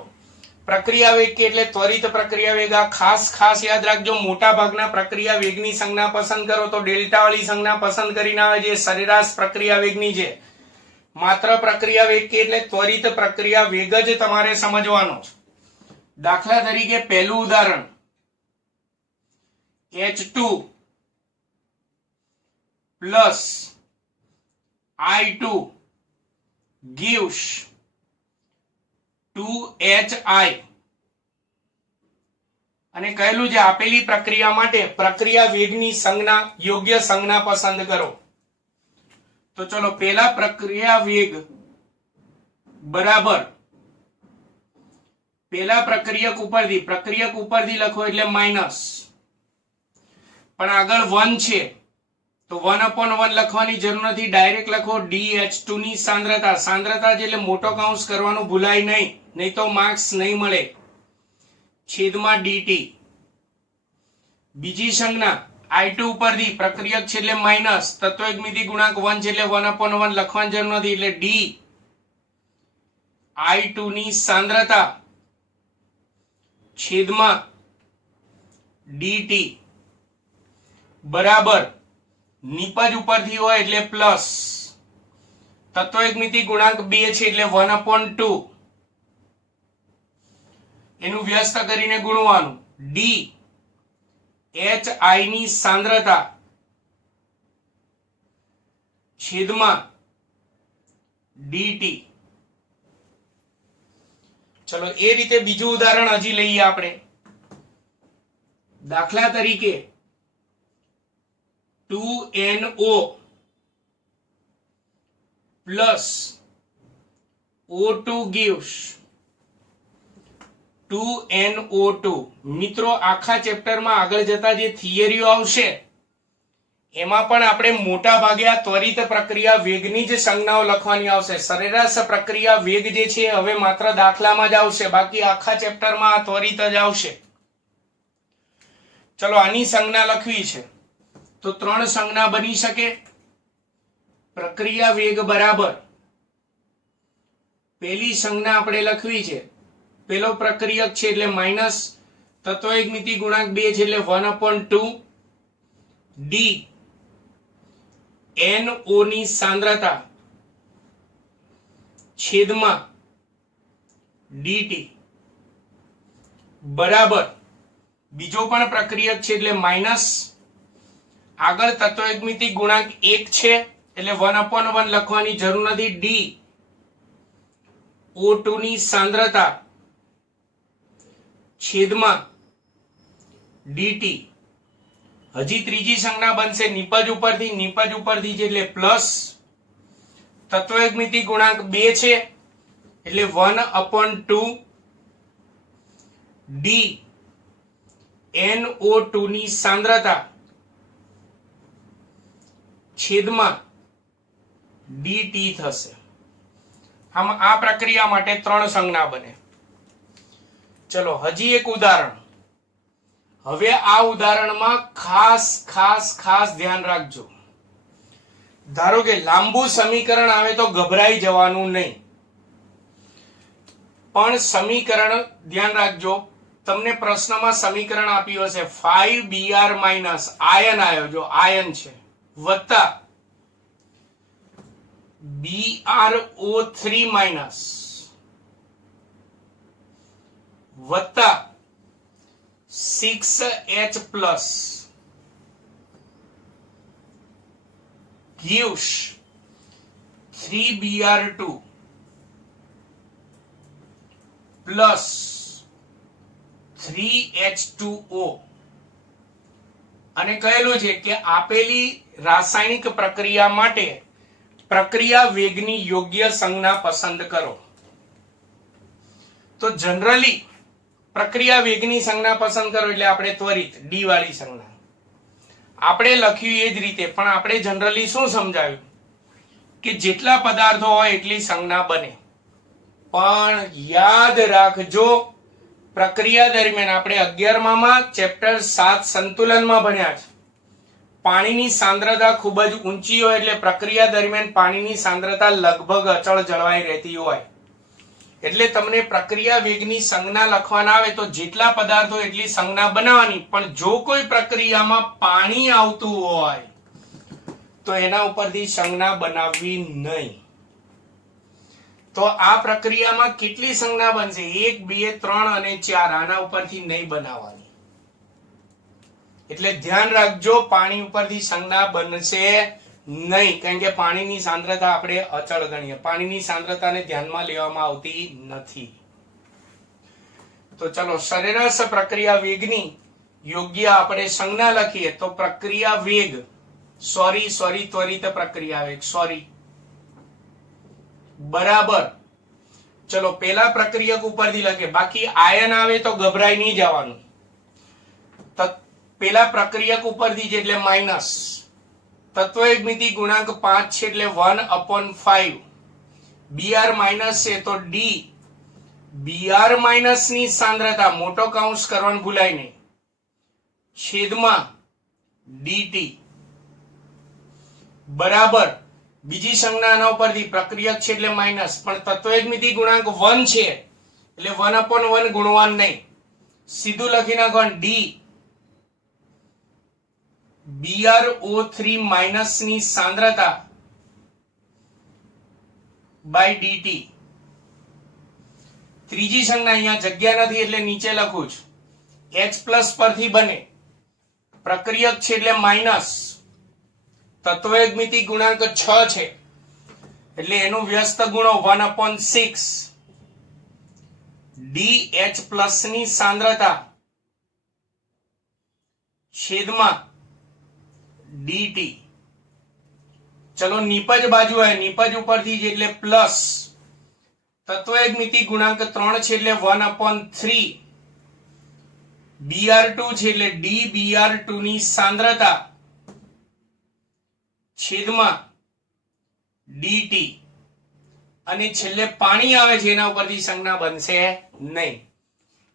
પ્રક્રિયા વેગ એટલે ત્વરિત પ્રક્રિયા વેગ આ ખાસ યાદ રાખજો મોટા ભાગના પ્રક્રિયા વેગની સંજ્ઞા પસંદ કરો તો ડેલ્ટા વાળી સંજ્ઞા પસંદ કરીને આવે જે સરેરાશ પ્રક્રિયા વેગની છે માત્ર પ્રક્રિયા વેગ એટલે ત્વરિત પ્રક્રિયા વેગ જ તમારે સમજવાનો છે દાખલા તરીકે પહેલું ઉદાહરણ H2 plus I2 gives 2HI અને કહેલું છે આપેલી પ્રક્રિયા માટે પ્રક્રિયા વેગની સંજ્ઞા યોગ્ય સંજ્ઞા પસંદ કરો તો ચલો પહેલા પ્રક્રિયા વેગ બરાબર પહેલા પ્રક્રિયક ઉપરથી લખો એટલે માઇનસ પણ આગળ 1 છે તો 1/1 લખવાની જરૂર નથી ડાયરેક્ટ લખો DH2 ની સાંદ્રતા એટલે મોટો કૌંસ કરવાનું ભૂલાય નહીં તો માર્ક્સ નહીં મળે છેદમાં DT બીજી સંજ્ઞા I2 ઉપરથી પ્રક્રિયક છે એટલે માઇનસ તત્વયુગ મિતિ ગુણાંક 1 છે એટલે 1/1 લખવાની જરૂર નથી એટલે D I2 ની સાંદ્રતા છેદમાં DT બરાબર નિપજ ઉપરથી હોય એટલે પ્લસ તત્વયુગ મિતિ ગુણાંક 2 છે એટલે 1/2 એનું વ્યસ્ત કરીને ગુણવાનું D HI ની સાંદ્રતા છેદમાં DT ચલો એ રીતે બીજું ઉદાહરણ હજી લઈએ આપણે દાખલા તરીકે 2NO plus O2 gives 2NO2 મિત્રો આખા ચેપ્ટરમાં આગળ જતા જે થિયરીઓ આવશે એમાં પણ આપણે મોટા ભાગે આ ત્વરિત પ્રક્રિયા વેગની જ સંજ્ઞાઓ લખવાની આવશે સરેરાશ પ્રક્રિયા વેગ જે છે હવે માત્ર દાખલામાં જ આવશે બાકી આખા ચેપ્ટરમાં આ ત્વરિત જ આવશે ચલો આની સંજ્ઞા લખવી છે તો 3 સંજ્ઞા બની શકે પ્રક્રિયા વેગ બરાબર પહેલી સંજ્ઞા આપણે લખવી છે પેલો પ્રક્રિયક છે એટલે માઇનસ તત્વયુગ મિતિ ગુણાંક 2 છે એટલે 1/2 D NO ની સાંદ્રતા છેદમાં DT બરાબર બીજો પણ પ્રક્રિયક છે એટલે માઇનસ આગળ તત્વયુગ મિતિ ગુણાંક 1 છે એટલે 1/1 લખવાની જરૂર નથી D O2 ની સાંદ્રતા છેદમાં DT હજી ત્રીજી સંજ્ઞા બનશે નિપજ ઉપરથી છે એટલે પ્લસ તત્વયુગ મિતિ ગુણાંક 2 છે એટલે 1/2 D NO2 ની સાંદ્રતા છેદમાં DT થશે આમ આ પ્રક્રિયા માટે 3 સંજ્ઞા બને ચલો હજી એક ઉદાહરણ હવે આ ઉદાહરણમાં ખાસ ધ્યાન રાખજો ધારો કે લાંબુ સમીકરણ આવે તો ગભરાઈ જવાનું નહીં પણ સમીકરણ ધ્યાન રાખજો તમને પ્રશ્નમાં સમીકરણ આપ્યું હશે 5Br માઇનસ આયન આવ્યો જો આયન છે વત્તા BrO3 માઇનસ વત્તા 6H plus gives 3Br2 plus 3H2O અને કહેલું છે કે આપેલી રાસાયણિક પ્રક્રિયા માટે પ્રક્રિયા વેગની યોગ્ય સંજ્ઞા પસંદ કરો. તો જનરલી પ્રક્રિયા વેગની સંજ્ઞા પસંદ કરો એટલે આપણે ત્વરિત ડી વાળી સંજ્ઞા આપણે લખ્યું એ જ રીતે, પણ આપણે જનરલી શું સમજાવ્યું કે જેટલા પદાર્થો હોય એટલી સંજ્ઞા બને. પણ યાદ રાખજો પ્રક્રિયા દરમિયાન આપણે 11માં ચેપ્ટર 7 સંતુલનમાં ભણ્યા છે. પાણીની સાંદ્રતા ખૂબ જ ઊંચી હોય એટલે પ્રક્રિયા દરમિયાન પાણીની સાંદ્રતા લગભગ અચળ જળવાઈ રહેતી હોય. એટલે તમને પ્રક્રિયા વેગની સંજ્ઞા લખવાના આવે તો જેટલા પદાર્થો એટલી સંજ્ઞા બનાવવાની. પણ જો કોઈ પ્રક્રિયામાં પાણી આવતું હોય તો એના ઉપરથી સંજ્ઞા બનાવવી નહીં. તો આ પ્રક્રિયામાં કેટલી સંજ્ઞા બનશે? 1, 2, 3 અને 4. આના ઉપરથી નહીં બનાવવાની. એટલે ધ્યાન રાખજો પાણી ઉપરથી સંજ્ઞા બનશે નહીં, કારણ કે પાણીની સાંદ્રતા આપણે અચળ ગણીએ. પાણીની સાંદ્રતાને ધ્યાનમાં લેવામાં આવતી નથી. તો ચલો સરેરાશ પ્રક્રિયા વેગની યોગ્ય આપણે સંજ્ઞા લખીએ તો પ્રક્રિયા વેગ ત્વરિત પ્રક્રિયા વેગ બરાબર. ચલો પેલા પ્રક્રિયક ઉપરથી લખીએ, બાકી આયન આવે તો ગભરાઈ નહીં જવાનું. પેલા પ્રક્રિયક ઉપરથી છે એટલે માઇનસ તત્વયુગ્મિતિ ગુણાંક 5 છે એટલે 1/5. Br માઇનસ છે તો D. Br માઇનસ ની સાંદ્રતા મોટો કૌંસ કરવાનું ભૂલાય નહીં છેદમાં dt બરાબર. બીજી સંજ્ઞા આના ઉપરથી પ્રક્રિયક છે એટલે માઇનસ, પણ તત્વયુગ્મિતિ ગુણાંક 1 છે એટલે 1/1 ગુણવાનું નહીં, સીધું લખી નાખવાનું D. BrO3 માઇનસ ની સાંદ્રતા બાય dt. ત્રીજી સંજ્ઞા અહીંયા જગ્યા નથી એટલે નીચે લખું છું. H પ્લસ પરથી બને પ્રક્રિયક છે એટલે માઇનસ, તત્વયુગ્મિતિ ગુણાંક 6 છે એટલે એનું વ્યસ્ત ગુણો 1/6. DH પ્લસ ની સાંદ્રતા છેદમાં dt. ચલો નીપજ બાજુ આવે, નીપજ ઉપરથી છે એટલે પ્લસ, તત્વયુગ્મિતિ ગુણાંક 3 છે એટલે 1/3. Br2 છે એટલે dBr2 ની સાંદ્રતા છેદમાં dt. અને છેલ્લે પાણી આવે છે એના ઉપરથી સંજ્ઞા બનશે નહીં.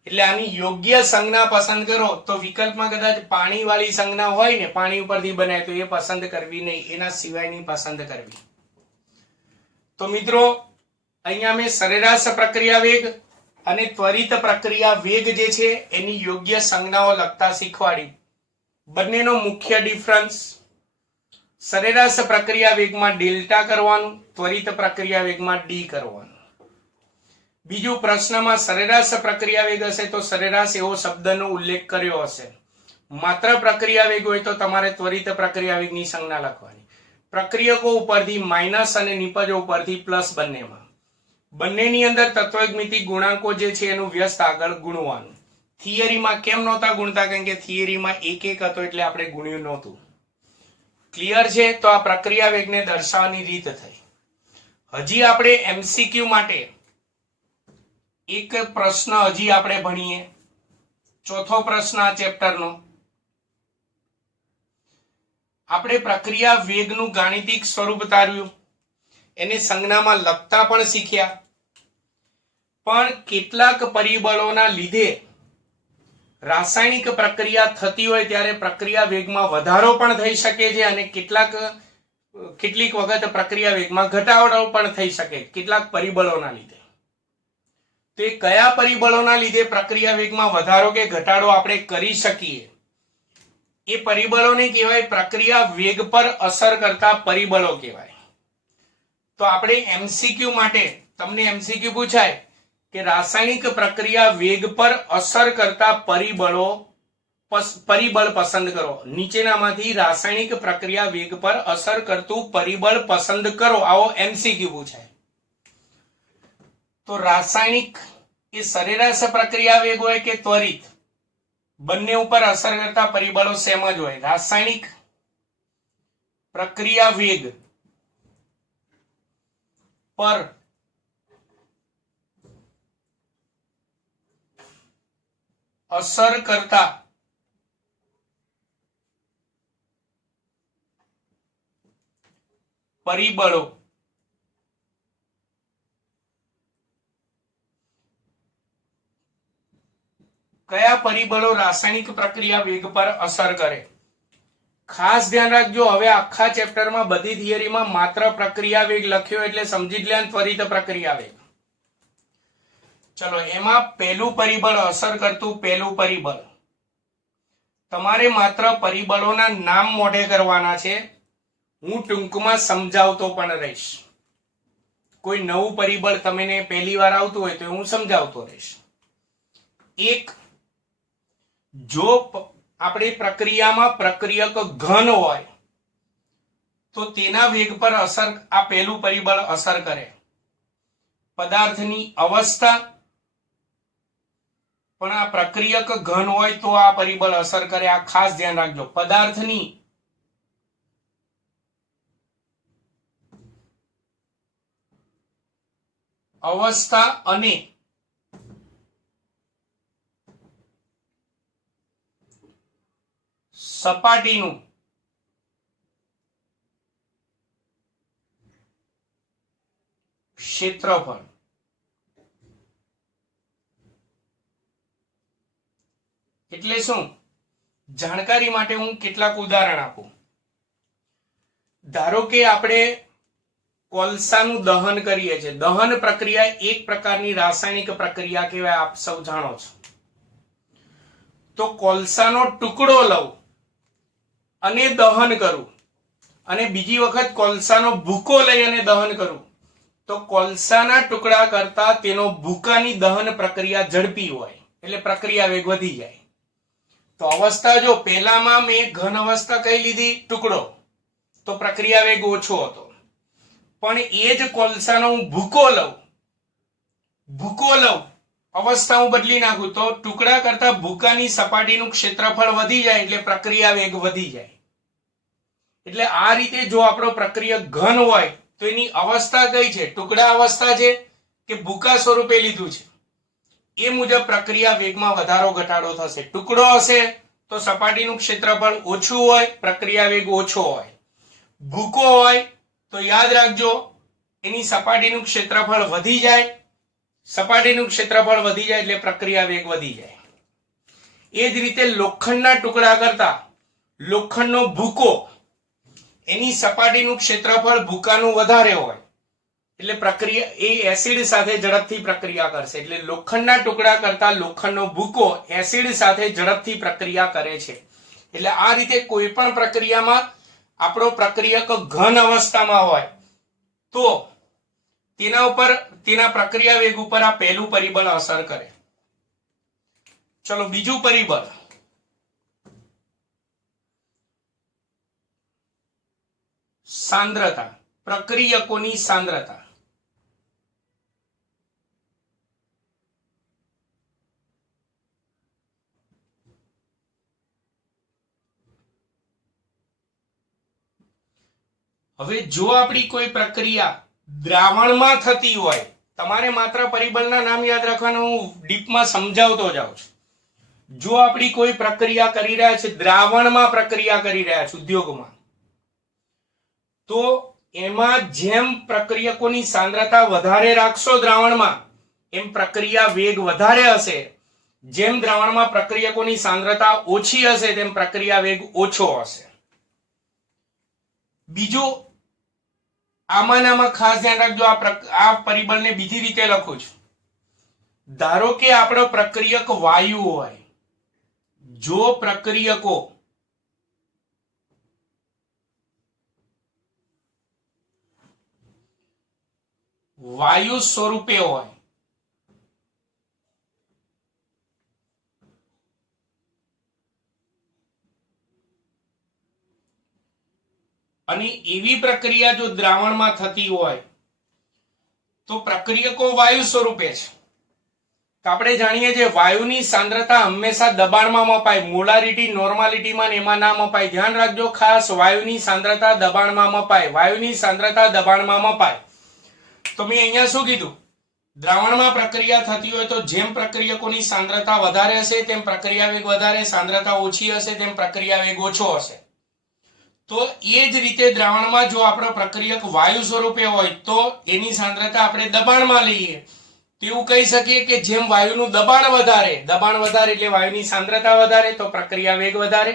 એટલે આની યોગ્ય સંજ્ઞા પસંદ કરો. તો વિકલ્પમાં કદાચ પાણી વાળી સંજ્ઞા હોય ને, પાણી ઉપરથી બને તો એ પસંદ કરવી નહીં, એના સિવાયની પસંદ કરવી. તો મિત્રો અહીંયા મેં સરેરાશ પ્રક્રિયા વેગ અને ત્વરિત પ્રક્રિયા વેગ જે છે એની યોગ્ય સંજ્ઞાઓ લખતા શીખવાડી. બંનેનો મુખ્ય ડિફરન્સ, સરેરાશ પ્રક્રિયા વેગમાં ડેલ્ટા કરવાનું, ત્વરિત પ્રક્રિયા વેગમાં ડી કરવાનું. બીજું પ્રશ્નમાં સરેરાશ પ્રક્રિયા વેગ હશે તો સરેરાશ એવો શબ્દનો ઉલ્લેખ કર્યો હશે. માત્ર પ્રક્રિયા વેગ હોય તો તમારે ત્વરિત પ્રક્રિયા વેગની સંજ્ઞા લખવાની. પ્રક્રિયકો ઉપરથી માઇનસ અને નિપજો ઉપરથી પ્લસ બંનેની અંદર તત્વયુગ્મિતિ ગુણાંકો જે છે એનું વ્યસ્ત આગળ ગુણવાનું. થિયરીમાં કેમ નહોતા ગુણતા? કારણ કે થિયરીમાં 1 હતો એટલે આપણે ગુણ્યું નહોતું. ક્લિયર છે? તો આ પ્રક્રિયા વેગને દર્શાવવાની રીત થઈ. હજી આપણે MCQ માટે એક પ્રશ્ન હજી આપણે ભણીએ. ચોથો પ્રશ્ન આ ચેપ્ટરનો. આપણે પ્રક્રિયા વેગનું ગાણિતિક સ્વરૂપ તાર્યું, એને સંજ્ઞામાં લખતા પણ શીખ્યા. પણ કેટલાક પરિબળોના લીધે રાસાયણિક પ્રક્રિયા થતી હોય ત્યારે પ્રક્રિયા વેગમાં વધારો પણ થઈ શકે છે અને કેટલીક વખત પ્રક્રિયા વેગમાં ઘટાડો પણ થઈ શકે કેટલાક પરિબળોના લીધે. તો એ કયા પરિબળોના લીધે પ્રક્રિયા વેગમાં વધારો કે ઘટાડો આપણે કરી શકીએ, એ પરિબળોને કહેવાય પ્રક્રિયા વેગ પર અસર કરતા પરિબળો કહેવાય. તો આપણે એમસીક્યુ માટે તમને એમસીક્યુ પૂછાય કે રાસાયણિક પ્રક્રિયા વેગ પર અસર કરતા પરિબળ પસંદ કરો. નીચેનામાંથી રાસાયણિક પ્રક્રિયા વેગ પર અસર કરતું પરિબળ પસંદ કરો, આવો એમસીક્યુ પૂછાય. તો રાસાયણિક એ સરેરાશ પ્રક્રિયા વેગ હોય કે ત્વરિત, બંને ઉપર અસર કરતા પરિબળો સેમ જ હોય. રાસાયણિક પ્રક્રિયા વેગ પર અસર કરતા પરિબળો કયા પરિબળો રાસાયણિક પ્રક્રિયા વેગ પર અસર કરે? ખાસ ધ્યાન રાખજો, હવે આખા ચેપ્ટરમાં બધી થિયરીમાં માત્ર પ્રક્રિયા વેગ લખ્યો એટલે સમજી જ લે ત્વરિત પ્રક્રિયા વેગ. ચલો, એમાં પહેલું પરિબળ અસર કરતું પહેલું પરિબળ, તમારે માત્ર પરિબળોના નામ મોઢે કરવાના છે. હું ટૂંકમાં સમજાવતો પણ રહીશ. કોઈ નવું પરિબળ તમને પહેલી વાર આવતું હોય તો હું સમજાવતો રહીશ. એક, જો આપણી પ્રક્રિયામાં પ્રક્રિયક ઘન હોય તો તેના વેગ પર અસર આ પહેલું પરિબળ અસર કરે. પદાર્થની અવસ્થા, પણ આ પ્રક્રિયક ઘન હોય તો આ પરિબળ અસર કરે. આ ખાસ ધ્યાન રાખજો. પદાર્થની અવસ્થા અને સપાટીનું ક્ષેત્રફળ. એટલે શું? જાણકારી માટે હું કેટલાક ઉદાહરણ આપું. ધારો કે આપણે કોલસાનું દહન કરીએ છીએ. દહન પ્રક્રિયા એક પ્રકારની રાસાયણિક પ્રક્રિયા કહેવાય, આપ સૌ જાણો છો. તો કોલસાનો ટુકડો લઉં અને દહન કરું, અને બીજી વખત કોલસાનો ભૂકો લઈ અને દહન કરું, તો કોલસાના ટુકડા કરતા તેનો ભૂકાની દહન પ્રક્રિયા ઝડપી હોય, એટલે પ્રક્રિયા વેગ વધી જાય. તો અવસ્થા જો પહેલામાં મેં ઘન અવસ્થા કઈ લીધી? ટુકડો, તો પ્રક્રિયા વેગ ઓછો હતો. પણ એ જ કોલસાનો હું ભૂકો લઉં, અવસ્થા હું બદલી નાખું, તો ટુકડા કરતા ભૂકાની સપાટીનું ક્ષેત્રફળ વધી જાય, એટલે પ્રક્રિયા વેગ વધી જાય. એટલે આ રીતે જો આપણો પ્રક્રિયક ઘન હોય તો એની અવસ્થા કઈ છે? ટુકડા અવસ્થા છે કે ભૂકા સ્વરૂપે લીધું છે, એ મુજબ પ્રક્રિયા વેગમાં વધારો ઘટાડો થશે. ટુકડો હશે તો સપાટીનું ક્ષેત્રફળ ઓછું હોય, પ્રક્રિયા વેગ ઓછો હોય. ભૂકો હોય તો યાદ રાખજો, એની સપાટીનું ક્ષેત્રફળ વધી જાય, સપાટીનું ક્ષેત્રફળ વધી જાય એટલે પ્રક્રિયા વેગ વધી જાય. એ જ રીતે લોખંડના ટુકડા કરતા લોખંડનો ભૂકો, એની સપાટીનું ક્ષેત્રફળ ભૂકાનું વધારે હોય, એટલે પ્રક્રિયા એ એસિડ સાથે ઝડપથી પ્રક્રિયા કરશે. એટલે લોખંડના ટુકડા કરતા લોખંડનો ભૂકો એસિડ સાથે ઝડપથી પ્રક્રિયા કરે છે. એટલે આ રીતે કોઈ પણ પ્રક્રિયામાં આપણો પ્રક્રિયક ઘન અવસ્થામાં હોય તો તેના પ્રક્રિયા વેગ ઉપર આ પહેલું પરિબળ અસર કરે. ચલો, બીજું પરિબળ સાંદ્રતા, પ્રક્રિયકોની સાંદ્રતા. હવે જો આપણી કોઈ પ્રક્રિયા દ્રાવણમાં થતી હોય, તમારે માત્ર પરિબળના નામ યાદ રાખવાનું, હું ડીપમાં સમજાવતો જાઉં છું. જો આપણી કોઈ પ્રક્રિયા કરી રહ્યા છે, દ્રાવણમાં પ્રક્રિયા કરી રહ્યા છે ઉદ્યોગમાં, તો એમાં જેમ પ્રક્રિયકોની સાંદ્રતા વધારે રાખશો દ્રાવણમાં, એમ પ્રક્રિયા વેગ વધારે હશે. જેમ દ્રાવણમાં પ્રક્રિયકોની સાંદ્રતા ઓછી હશે તેમ પ્રક્રિયા વેગ ઓછો હશે. બીજું, આમાં ખાસ ધ્યાન રાખજો, આ પરિબળને બીજી રીતે લખું છું. ધારો કે આપણો પ્રક્રિયક વાયુ હોય, જો પ્રક્રિયકો વાયુ સ્વરૂપે હોય અને એવી પ્રક્રિયા જો દ્રાવણમાં થતી હોય તો પ્રક્રિયકો વાયુ સ્વરૂપે છે. તો આપણે જાણીએ છીએ વાયુની સાંદ્રતા હંમેશા દબાણમાં મપાય, મોલારિટી નોર્માલિટીમાં એમાં ના મપાય. ધ્યાન રાખજો ખાસ, વાયુની સાંદ્રતા દબાણમાં મપાય, વાયુની સાંદ્રતા દબાણમાં મપાય. તો મેં અહીંયા શું કીધું, દ્રાવણમાં પ્રક્રિયા થતી હોય તો જેમ પ્રક્રિયકોની સાંદ્રતા વધારે હશે તેમ પ્રક્રિયા વેગ વધારે, સાંદ્રતા ઓછી હશે તેમ પ્રક્રિયા વેગ ઓછો હશે. તો એ જ રીતે દ્રાવણમાં જો આપણો પ્રક્રિયક વાયુ સ્વરૂપે હોય તો એની સાંદ્રતા આપણે દબાણમાં લઈએ તેવું કહી શકીએ કે જેમ વાયુનું દબાણ વધારે એટલે વાયુની સાંદ્રતા વધારે તો પ્રક્રિયા વેગ વધારે.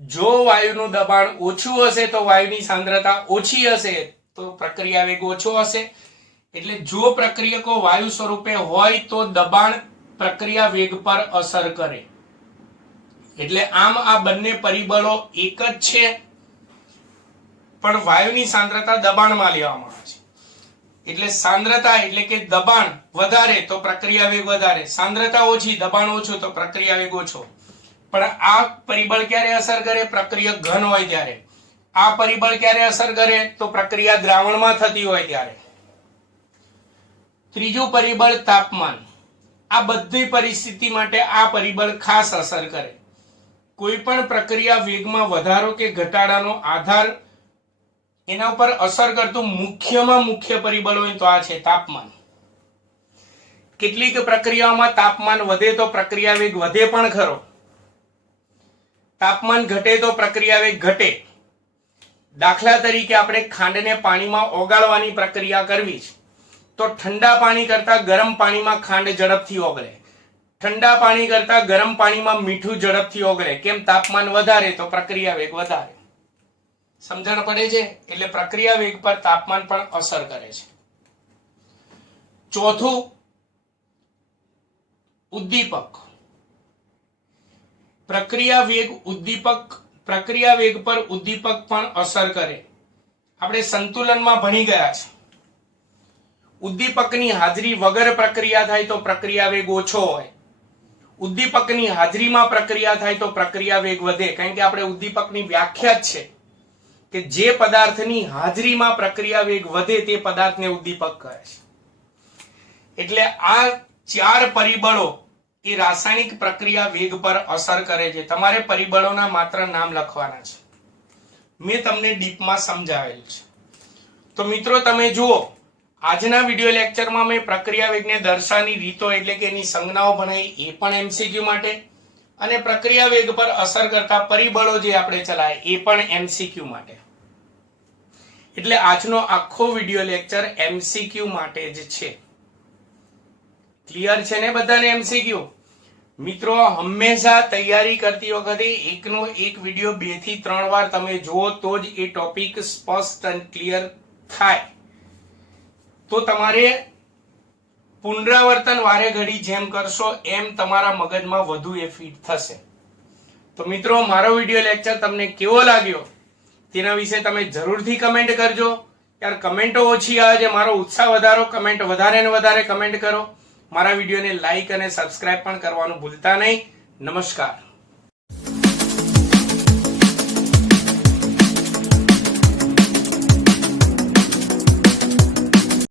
જો વાયુનું દબાણ ઓછું હશે તો વાયુની સાંદ્રતા ઓછી હશે તો પ્રક્રિયા વેગ ઓછો હશે. એટલે જો પ્રક્રિયકો વાયુ સ્વરૂપે હોય તો દબાણ પ્રક્રિયા વેગ પર અસર કરે. એટલે આમ આ બંને પરિબળો એક જ છે, પણ વાયુની સાંદ્રતા દબાણમાં લેવામાં આવે છે. એટલે સાંદ્રતા એટલે કે દબાણ વધારે તો પ્રક્રિયા વેગ વધારે, સાંદ્રતા ઓછી દબાણ ઓછું તો પ્રક્રિયા વેગ ઓછો. પણ આ પરિબળ ક્યારે અસર કરે, પ્રક્રિયક ઘન હોય ત્યારે. આ પરિબળ ક્યારે અસર કરે, તો પ્રક્રિયા દ્રાવણમાં થતી હોય ત્યારે. ત્રીજું પરિબળ તાપમાન. આ બધી પરિસ્થિતિ માટે આ પરિબળ ખાસ અસર કરે. કોઈ પણ પ્રક્રિયા વેગમાં વધારો કે ઘટાડાનો આધાર એના ઉપર અસર કરતું મુખ્યમાં મુખ્ય પરિબળ હોય તો આ છે તાપમાન. કેટલીક પ્રક્રિયાઓમાં તાપમાન વધે તો પ્રક્રિયા વેગ વધે પણ ખરો, તાપમાન ઘટે તો પ્રક્રિયા વેગ ઘટે. દાખલા તરીકે આપણે ખાંડને પાણીમાં ઓગાળવાની પ્રક્રિયા કરવી છે તો ઠંડા પાણી કરતા ગરમ પાણીમાં ખાંડ ઝડપથી ઓગળે, ઠંડા પાણી કરતા ગરમ પાણીમાં મીઠું ઝડપથી ઓગળે. કેમ? તાપમાન વધારે તો પ્રક્રિયા વેગ વધારે. સમજણ પડે છે? એટલે પ્રક્રિયા વેગ પર તાપમાન પણ અસર કરે છે. ચોથું, ઉદ્દીપક. પ્રક્રિયા વેગ પર ઉદ્દીપક પણ અસર કરે. આપણે સંતુલનમાં ભણી ગયા છે. ઉદ્દીપકની હાજરી વગર પ્રક્રિયા થાય તો પ્રક્રિયા વેગ ઓછો હોય, ઉદ્દીપકની હાજરીમાં પ્રક્રિયા થાય તો પ્રક્રિયા વેગ વધે. કારણ કે આપણે ઉદ્દીપકની વ્યાખ્યા જ છે કે જે પદાર્થની હાજરીમાં પ્રક્રિયા વેગ વધે તે પદાર્થને ઉદ્દીપક કહે છે. એટલે આ ચાર પરિબળો એ રાસાયણિક પ્રક્રિયા વેગ પર અસર કરે છે. તમારે પરિબળોના માત્ર નામ લખવાના છે, મેં તમને ડીપમાં સમજાવેલું છે. તો મિત્રો તમે જુઓ, આજના વિડિયો લેક્ચરમાં મેં પ્રક્રિયા વેગને દર્શાવવાની રીતો એટલે કે એની સંજ્ઞાઓ ભણાવી, એ પણ એમસીક્યુ માટે, અને પ્રક્રિયા વેગ પર અસર કરતા પરિબળો જે આપણે ચલાય એ પણ એમસીક્યુ માટે. એટલે આજનો આખો વિડિયો લેક્ચર એમસીક્યુ માટે જ છે. ક્લિયર છે ને બધાને એમસીક્યુ? મિત્રો હંમેશા તૈયારી કરતી વખતે એકનો એક વિડિયો 2 થી 3 વાર તમે જુઓ તો જ એ ટોપિક સ્પષ્ટ અને ક્લિયર થાય. તો તમારે પુનરાવર્તન વારે ઘડી જેમ કરશો એમ તમારા મગજમાં વધુ એ ફિટ થશે. તો મિત્રો મારો વિડિયો લેક્ચર તમને કેવો લાગ્યો તેના વિશે તમે જરૂરથી કમેન્ટ કરજો. યાર કમેન્ટો ઓછી આવે છે, મારો ઉત્સાહ વધારો, કમેન્ટ વધારે ને વધારે કમેન્ટ કરો. મારા વિડીયોને લાઈક અને સબસ્ક્રાઇબ પણ કરવાનું ભૂલતા નહીં. નમસ્કાર.